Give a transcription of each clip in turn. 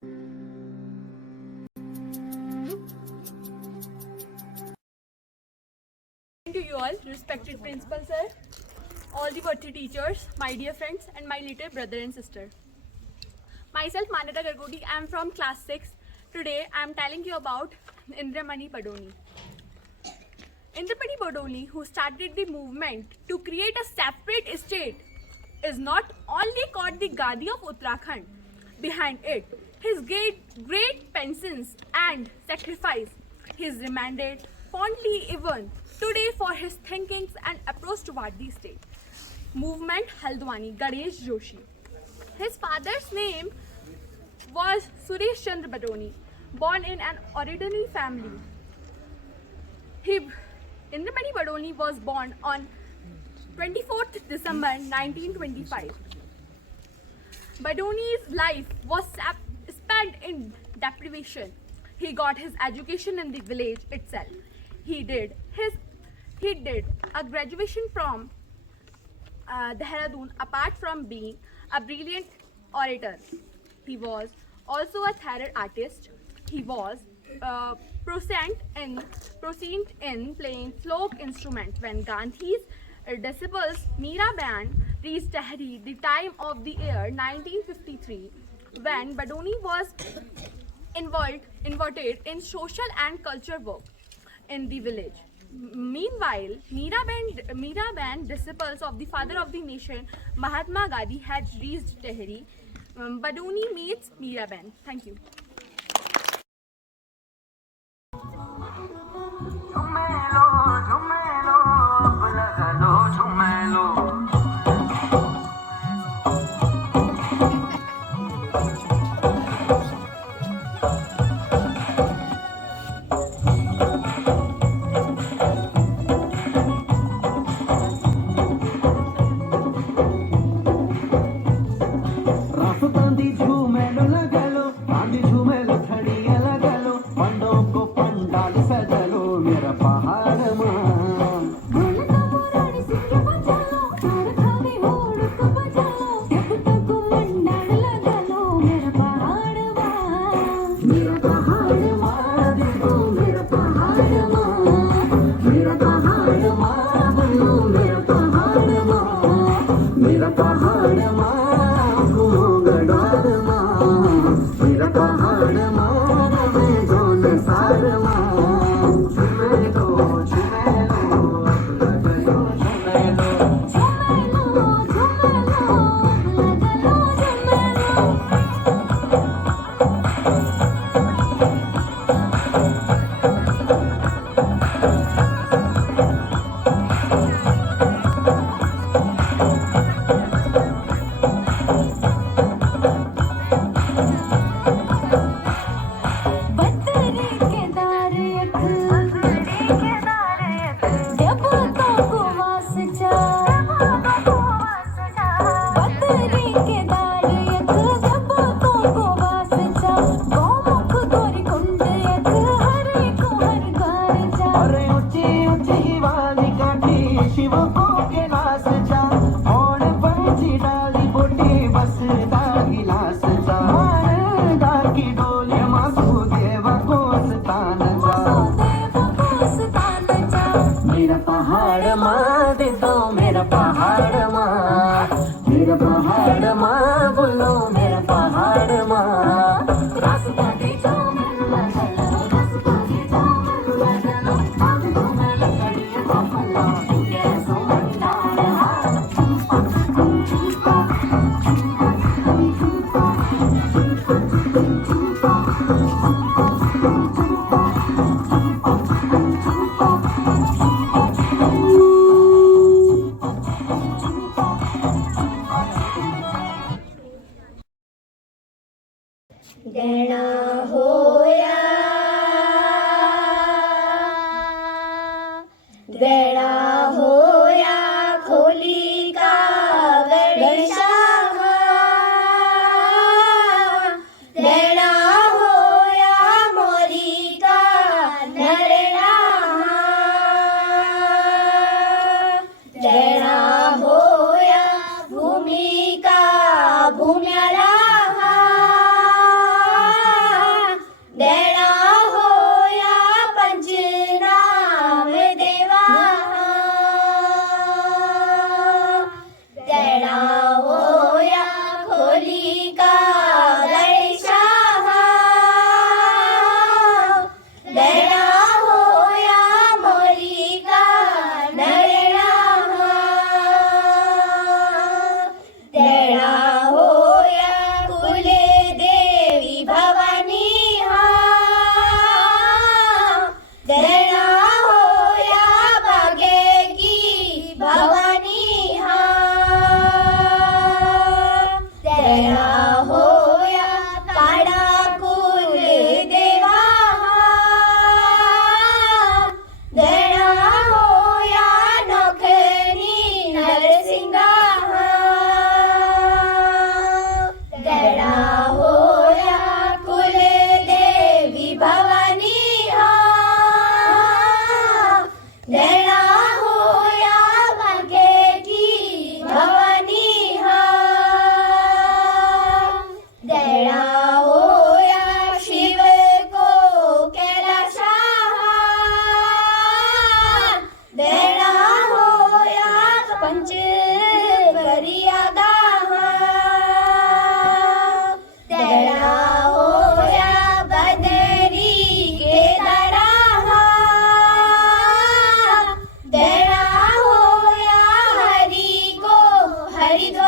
To you all, respected principal sir, all the worthy teachers, my dear friends, and my little brother and sister. Myself, Manata Gargodi, I am from class 6. Today, I am telling you about Indramani Badoni. Indramani Badoni, who started the movement to create a separate state, is not only called the Gadi of Uttarakhand. Behind it, his great pensions and sacrifice, he is reminded fondly even today for his thinkings and approach toward the state. Movement Haldwani Ganesh Joshi. His father's name was Suresh Chandra Badoni, born in an ordinary family. Indramani Badoni was born on 24th December 1925. Badoni's life was spent in deprivation. He got his education in the village itself. He did a graduation from Dehradun. Apart from being a brilliant orator, he was also a theatre artist. He was proficient in playing folk instrument. When Gandhi's disciples Meera Band reached Tehri, the time of the year 1953, when Badoni was involved in social and culture work in the village. Meanwhile, Meera Band disciples of the father of the nation, Mahatma Gandhi, had reached Tehri. Badoni meets Meera Band. Thank you. देना होया देना होया खोली का गणेशाह देना होया मोरी का नरना देना होया भूमि का भूम्याला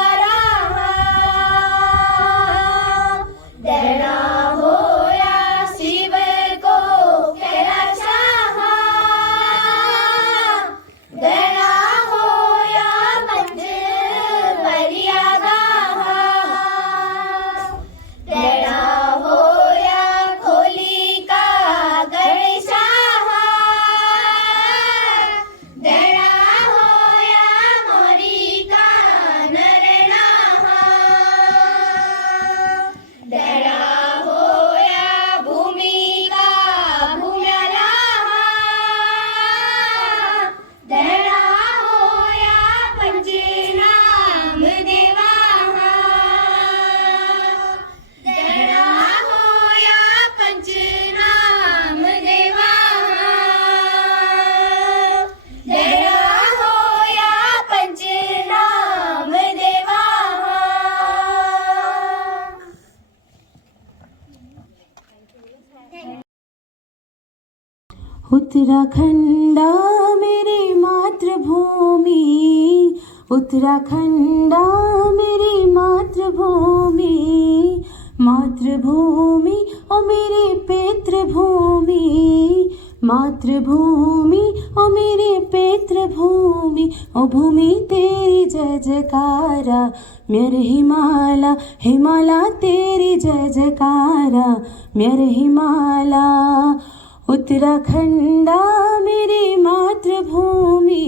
वराहा देना होया शिव को कैलाशाहा देना होया पंच मर्यादाहा देना होया खोली का गणेशाहा देना होया मोरी का नरनाहा देना होया भूमि का भूम्यालाहा देना होया पंचनाम देवाहा देना होया पंचनाम देवाहा देना होया पंचनाम देवाहा उत्तराखंडा मेरी मातृभूमि, उत्तराखंडा मेरी मातृभूमि, मातृभूमि ओ मेरी पितृभूमि, मातृभूमि ओ मेरी पितृभूमि, ओ भूमि तेरी जय जयकारा, मेरे हिमालय हिमालय तेरी जय जयकारा, मेरे हिमालय। उत्तराखंडा मेरी मातृभूमि,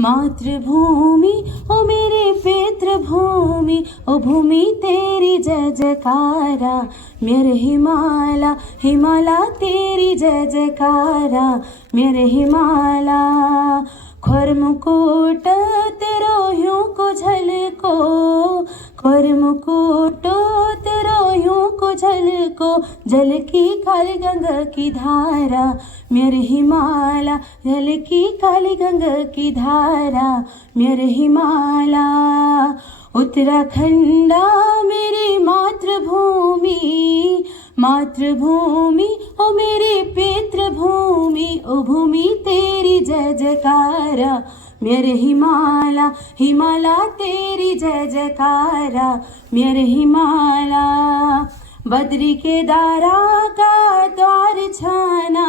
मातृभूमि ओ मेरी पितृभूमि, ओ भूमि तेरी जय जयकारा, मेरे हिमालय हिमालय तेरी जय जयकारा, मेरे हिमालय। खोर मुकुट तेरो यूं को झलको, खोर मुकुट तेरो यूं को झलको, जल की काली गंगा की धारा, मेरे हिमालय जल की काली गंगा की धारा, मेरे हिमालय। उत्तराखंडा मेरी मातृभूमि, मातृभूमि ओ मेरी पितृभूमि, ओ भूमि तेरी जय जयकारा, मेरे हिमालय हिमालय तेरी जय जयकारा, मेरे हिमालय। बद्री केदारा का द्वार छाना,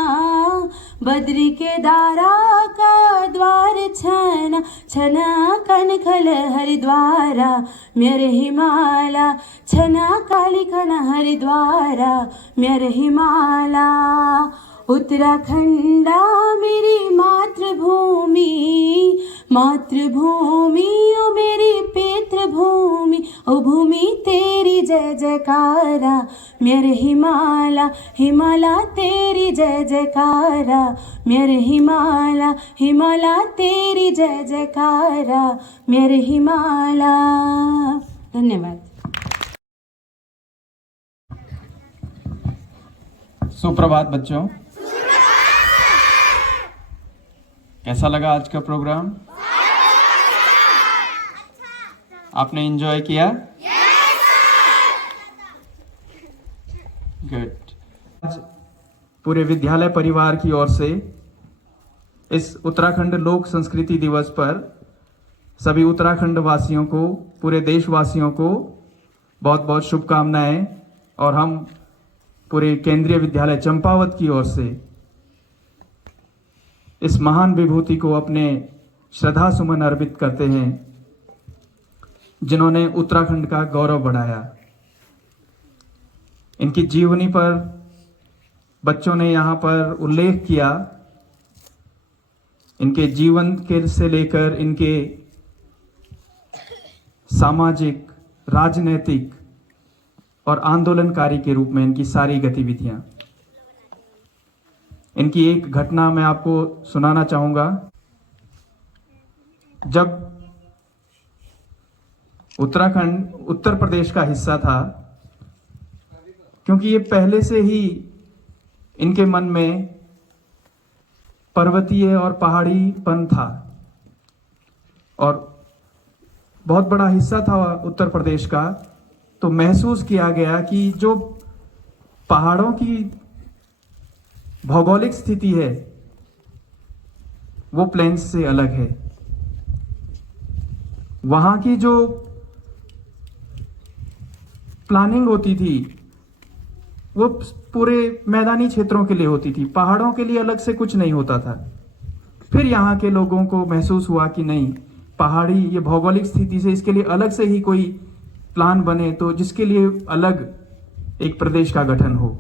बद्री केदारा का द्वार छाना, छना कनखल हरिद्वारा, मेरे हिमालय छना काली कन हरिद्वारा, मेरे हिमालय। उत्तराखंडा मेरी मातृभूमि, मातृभूमि ओ मेरी पितृभूमि, ओ भूमि तेरी जय जयकारा, मेरे हिमालय हिमालय तेरी जय जयकारा, मेरे हिमालय हिमालय तेरी जय जयकारा, मेरे हिमालय। धन्यवाद। सुप्रभात बच्चों, कैसा लगा आज का प्रोग्राम? आपने एंजॉय किया? गुड। आज पूरे विद्यालय परिवार की ओर से इस उत्तराखंड लोक संस्कृति दिवस पर सभी उत्तराखंड वासियों को, पूरे देशवासियों को बहुत बहुत शुभकामनाएं, और हम पूरे केंद्रीय विद्यालय चंपावत की ओर से इस महान विभूति को अपने श्रद्धा सुमन अर्पित करते हैं, जिन्होंने उत्तराखंड का गौरव बढ़ाया। इनकी जीवनी पर बच्चों ने यहाँ पर उल्लेख किया, इनके जीवन के से लेकर इनके सामाजिक, राजनैतिक और आंदोलनकारी के रूप में इनकी सारी गतिविधियां। इनकी एक घटना मैं आपको सुनाना चाहूंगा। जब उत्तराखंड उत्तर प्रदेश का हिस्सा था, क्योंकि ये पहले से ही इनके मन में पर्वतीय और पहाड़ीपन था और बहुत बड़ा हिस्सा था उत्तर प्रदेश का, तो महसूस किया गया कि जो पहाड़ों की भौगोलिक स्थिति है वो प्लेन्स से अलग है। वहाँ की जो प्लानिंग होती थी वो पूरे मैदानी क्षेत्रों के लिए होती थी, पहाड़ों के लिए अलग से कुछ नहीं होता था। फिर यहाँ के लोगों को महसूस हुआ कि नहीं, पहाड़ी ये भौगोलिक स्थिति से इसके लिए अलग से ही कोई प्लान बने, तो जिसके लिए अलग एक प्रदेश का गठन हो,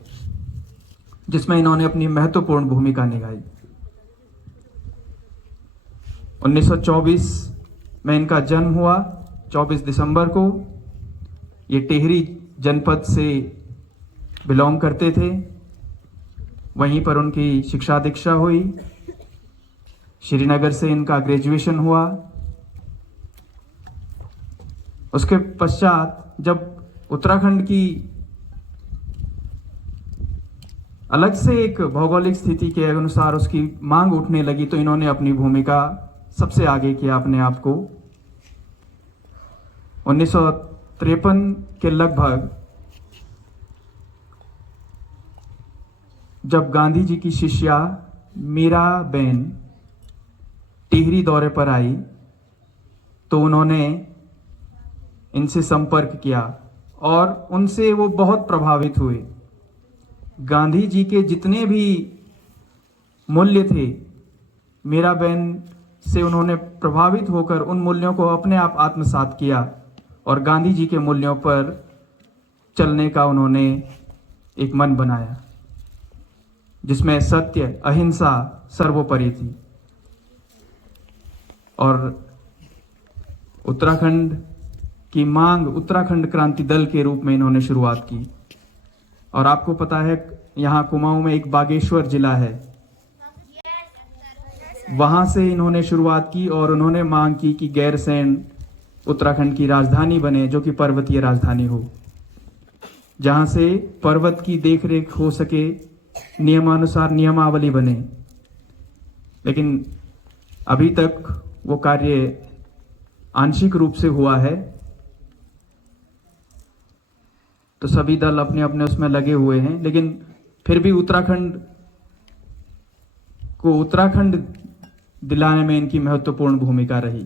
जिसमें इन्होंने अपनी महत्वपूर्ण भूमिका निभाई। 1924 में इनका जन्म हुआ, 24 दिसंबर को। ये टिहरी जनपद से बिलोंग करते थे, वहीं पर उनकी शिक्षा दीक्षा हुई। श्रीनगर से इनका ग्रेजुएशन हुआ। उसके पश्चात जब उत्तराखंड की अलग से एक भौगोलिक स्थिति के अनुसार उसकी मांग उठने लगी, तो इन्होंने अपनी भूमिका सबसे आगे किया अपने आप को। 1953 के लगभग जब गांधी जी की शिष्या मीराबेन टिहरी दौरे पर आई, तो उन्होंने इनसे संपर्क किया और उनसे वो बहुत प्रभावित हुए। गांधी जी के जितने भी मूल्य थे, मीराबेन से उन्होंने प्रभावित होकर उन मूल्यों को अपने आप आत्मसात किया और गांधी जी के मूल्यों पर चलने का उन्होंने एक मन बनाया, जिसमें सत्य अहिंसा सर्वोपरि थी। और उत्तराखंड की मांग उत्तराखंड क्रांति दल के रूप में इन्होंने शुरुआत की। और आपको पता है, यहाँ कुमाऊं में एक बागेश्वर जिला है, वहां से इन्होंने शुरुआत की और उन्होंने मांग की कि गैरसैंण उत्तराखंड की राजधानी बने, जो कि पर्वतीय राजधानी हो, जहां से पर्वत की देखरेख हो सके, नियमानुसार नियमावली बने। लेकिन अभी तक वो कार्य आंशिक रूप से हुआ है, तो सभी दल अपने अपने उसमें लगे हुए हैं। लेकिन फिर भी उत्तराखंड को उत्तराखंड दिलाने में इनकी महत्वपूर्ण भूमिका रही।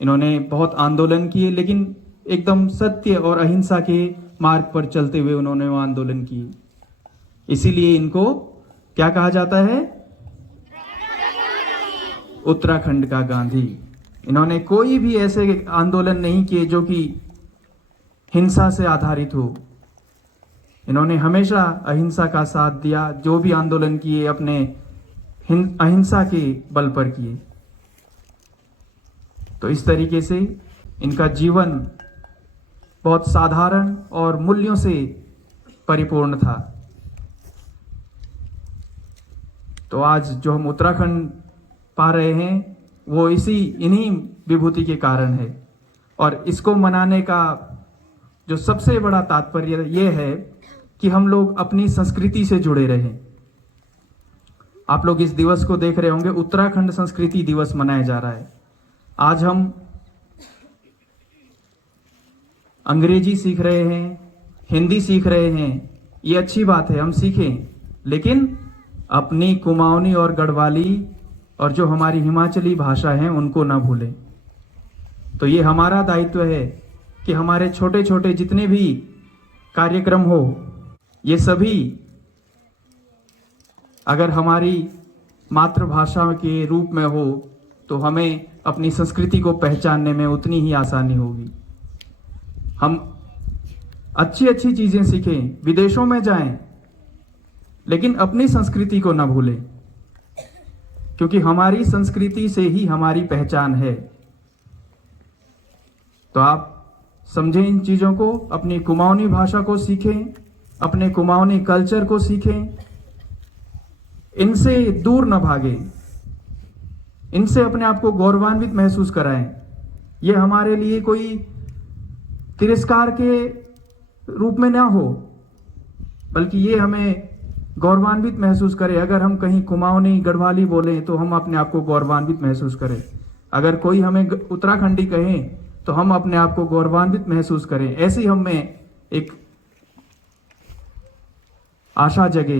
इन्होंने बहुत आंदोलन किए, लेकिन एकदम सत्य और अहिंसा के मार्ग पर चलते हुए उन्होंने वो आंदोलन किए। इसीलिए इनको क्या कहा जाता है? उत्तराखंड का गांधी। इन्होंने कोई भी ऐसे आंदोलन नहीं किए जो कि हिंसा से आधारित हो। इन्होंने हमेशा अहिंसा का साथ दिया। जो भी आंदोलन किए अपने अहिंसा के बल पर किए। तो इस तरीके से इनका जीवन बहुत साधारण और मूल्यों से परिपूर्ण था। तो आज जो हम उत्तराखंड पा रहे हैं वो इन्हीं विभूति के कारण है। और इसको मनाने का जो सबसे बड़ा तात्पर्य ये है कि हम लोग अपनी संस्कृति से जुड़े रहें। आप लोग इस दिवस को देख रहे होंगे, उत्तराखंड संस्कृति दिवस मनाया जा रहा है। आज हम अंग्रेजी सीख रहे हैं, हिंदी सीख रहे हैं, ये अच्छी बात है, हम सीखें, लेकिन अपनी कुमाऊनी और गढ़वाली और जो हमारी हिमाचली भाषा है उनको ना भूलें। तो ये हमारा दायित्व है कि हमारे छोटे छोटे जितने भी कार्यक्रम हो, ये सभी अगर हमारी मातृभाषा के रूप में हो तो हमें अपनी संस्कृति को पहचानने में उतनी ही आसानी होगी। हम अच्छी अच्छी चीजें सीखें, विदेशों में जाएं, लेकिन अपनी संस्कृति को ना भूलें, क्योंकि हमारी संस्कृति से ही हमारी पहचान है। तो आप समझें इन चीजों को, अपनी कुमाऊनी भाषा को सीखें, अपने कुमाऊनी कल्चर को सीखें, इनसे दूर न भागें, इनसे अपने आप को गौरवान्वित महसूस कराएं। ये हमारे लिए कोई तिरस्कार के रूप में ना हो, बल्कि ये हमें गौरवान्वित महसूस करे। अगर हम कहीं कुमाऊनी गढ़वाली बोलें तो हम अपने आप को गौरवान्वित महसूस करें। अगर कोई हमें उत्तराखंडी कहें तो हम अपने आप को गौरवान्वित महसूस करें। ऐसी हम में एक आशा जगे।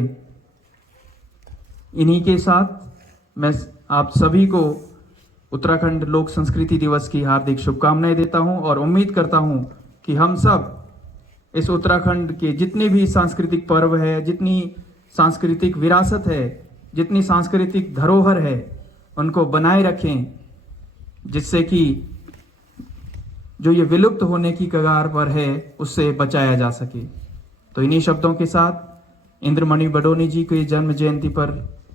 इन्हीं के साथ मैं आप सभी को उत्तराखंड लोक संस्कृति दिवस की हार्दिक शुभकामनाएं देता हूं और उम्मीद करता हूं कि हम सब इस उत्तराखंड के जितने भी सांस्कृतिक पर्व है, जितनी सांस्कृतिक विरासत है, जितनी सांस्कृतिक धरोहर है, उनको बनाए रखें, जिससे कि जो ये विलुप्त होने की कगार पर है उससे बचाया जा सके। तो इन्हीं शब्दों के साथ इंद्रमणि बडोनी जी की जन्म जयंती पर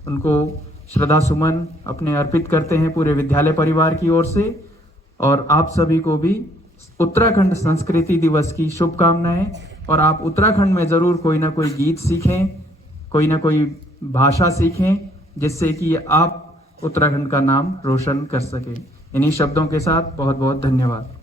उनको श्रद्धा सुमन अपने अर्पित करते हैं पूरे विद्यालय परिवार की ओर से, और आप सभी को भी उत्तराखंड संस्कृति दिवस की शुभकामनाएं। और आप उत्तराखंड में जरूर कोई ना कोई गीत सीखें, कोई ना कोई भाषा सीखें, जिससे कि आप उत्तराखंड का नाम रोशन कर सकें। इन्हीं शब्दों के साथ बहुत बहुत धन्यवाद।